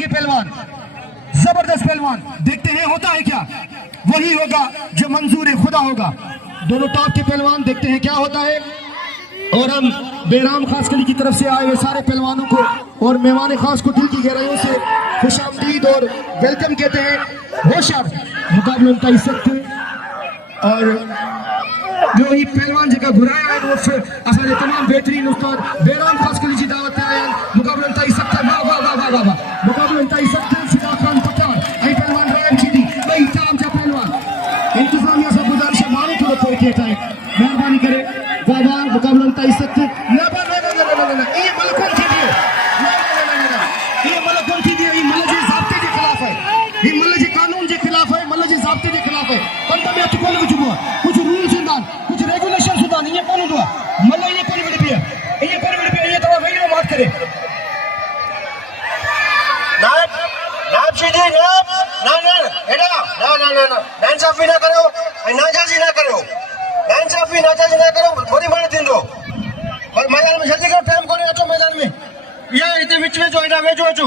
के पहलवान, जबरदस्त पहलवान, देखते हैं होता है क्या, वही होगा जो मंजूर खुदा होगा। दोनों टॉप के पहलवान, देखते हैं क्या होता है। और हम बेराम खास कली की तरफ से आए हुए सारे पहलवानों को और मेहमान खास को दिल की गहराइयों से खुशामदीद और वेलकम कहते हैं। होशियार मुकाबले उनका इज्जत और जो ही पहलवान जगह घुराया है वो असारे तमाम बेहतरीन उस्ताद बेराम खास कली जी दावत आया मुकाबले उनका इज्जत है। वाह वाह वाह वाह वाह वाह, मुकाबले उनका इज्जत है। सीधा खान पठान आई पहलवान रायम चीदी भाई चाम जा पहलवान इंतजामिया से गुजारिश है मारो थोड़ा कोई कहता है मेहरबानी करे। वाह वाह, मुकाबला उनका इज्जत है। ना ना ना ना ना ना ना ये मलक कौन थी दिए, ना ना ना ना ये मलक कौन थी दिए, ये मलक जी ज़ाब्ते के खिलाफ है, ये मलक जी कानून के खिलाफ है, मलक जी ज़ाब्ते के खिलाफ है। पंद्रह में चुका कुछ हुआ, कुछ रूल्स सुधान, कुछ रेगुलेशन सुधान, ये कौन हुआ मलक, ये कौन बड़ी पिया, ये कौन बड़ी पिया, ये तो वही बात करे। नाब नाब सीधी नाब ना ना हेडा ना ना ना ना नाइंसाफी ना करो, नाजायज़ी ना करो, नाइंसाफी नाजायज़ी ना करो, थोड़ी माने थींदो। और मैदान में जल्दी करो, टाइम कोने अचो मैदान में, ये इते विच में जो हेडा वेझो अचो।